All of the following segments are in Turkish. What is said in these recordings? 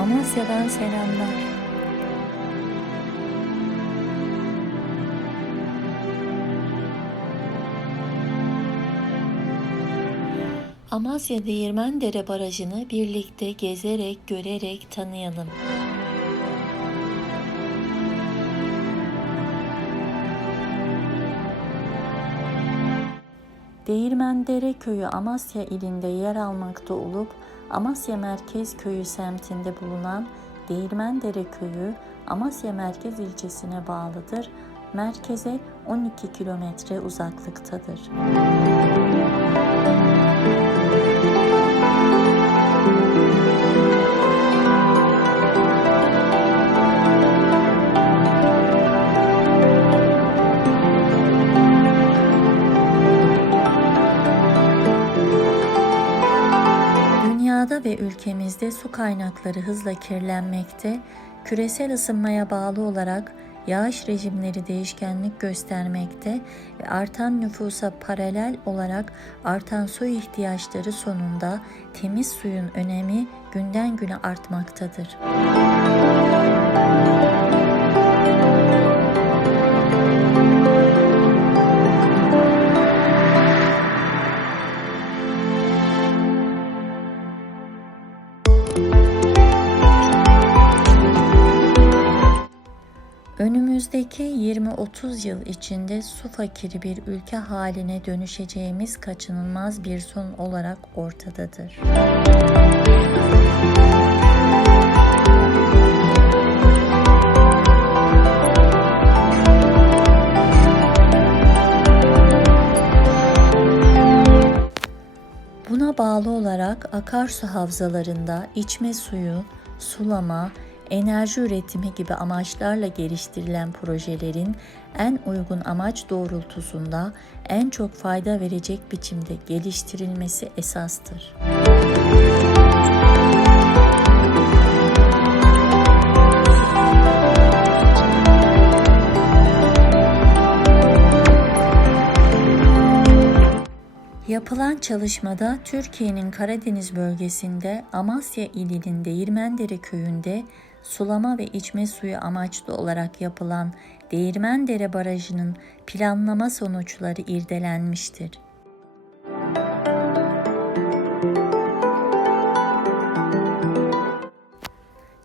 Amasya'dan selamlar. Amasya Değirmendere Barajı'nı birlikte gezerek, görerek tanıyalım. Değirmendere köyü Amasya ilinde yer almakta olup Amasya Merkez Köyü semtinde bulunan Değirmendere köyü Amasya Merkez ilçesine bağlıdır. Merkeze 12 kilometre uzaklıktadır. Ve ülkemizde su kaynakları hızla kirlenmekte, küresel ısınmaya bağlı olarak yağış rejimleri değişkenlik göstermekte ve artan nüfusa paralel olarak artan su ihtiyaçları sonunda temiz suyun önemi günden güne artmaktadır. Önümüzdeki 20-30 yıl içinde su fakiri bir ülke haline dönüşeceğimiz kaçınılmaz bir son olarak ortadadır. Buna bağlı olarak akarsu havzalarında içme suyu, sulama, enerji üretimi gibi amaçlarla geliştirilen projelerin en uygun amaç doğrultusunda en çok fayda verecek biçimde geliştirilmesi esastır. Yapılan çalışmada Türkiye'nin Karadeniz bölgesinde Amasya ilinin Değirmendere köyünde sulama ve içme suyu amaçlı olarak yapılan Değirmendere Barajı'nın planlama sonuçları irdelenmiştir.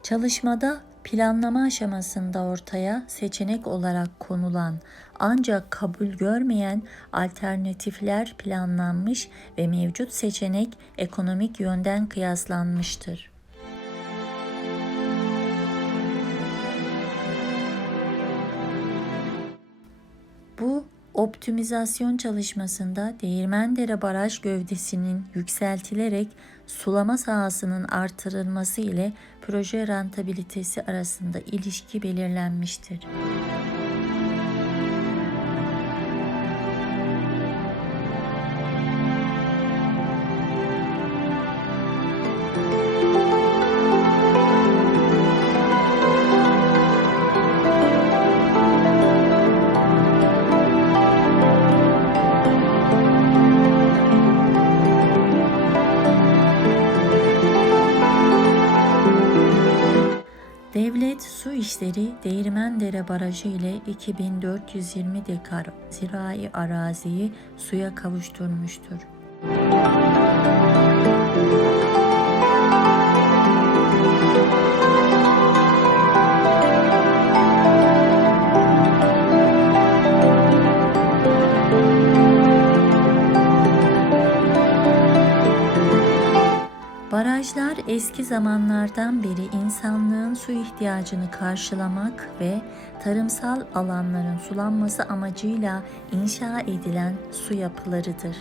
Çalışmada planlama aşamasında ortaya seçenek olarak konulan ancak kabul görmeyen alternatifler planlanmış ve mevcut seçenek ekonomik yönden kıyaslanmıştır. Optimizasyon çalışmasında Değirmendere Baraj gövdesinin yükseltilerek sulama sahasının artırılması ile proje rentabilitesi arasında ilişki belirlenmiştir. Devlet İşleri Değirmendere Barajı ile 2420 dekar zirai araziyi suya kavuşturmuştur. Barajlar eski zamanlardan beri insanlığın su ihtiyacını karşılamak ve tarımsal alanların sulanması amacıyla inşa edilen su yapılarıdır.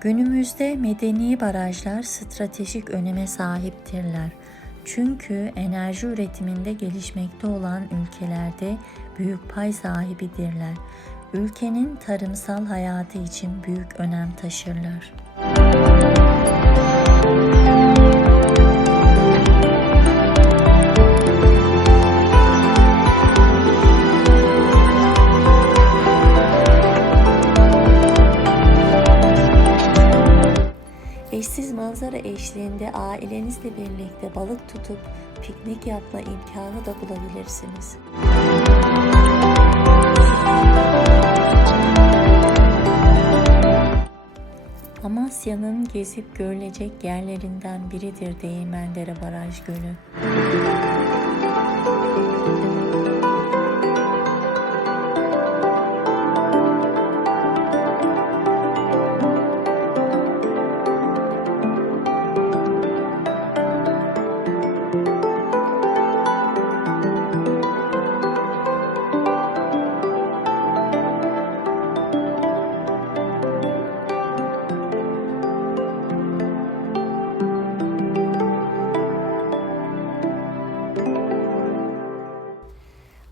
Günümüzde medeni barajlar stratejik öneme sahiptirler. Çünkü enerji üretiminde gelişmekte olan ülkelerde büyük pay sahibidirler. Ülkenin tarımsal hayatı için büyük önem taşırlar. Ailenizle birlikte balık tutup piknik yapma imkanı da bulabilirsiniz. Amasya'nın gezip görülecek yerlerinden biridir Değirmendere Baraj Gölü.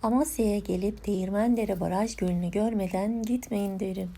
Amasya'ya gelip Değirmendere Baraj Gölü'nü görmeden gitmeyin derim.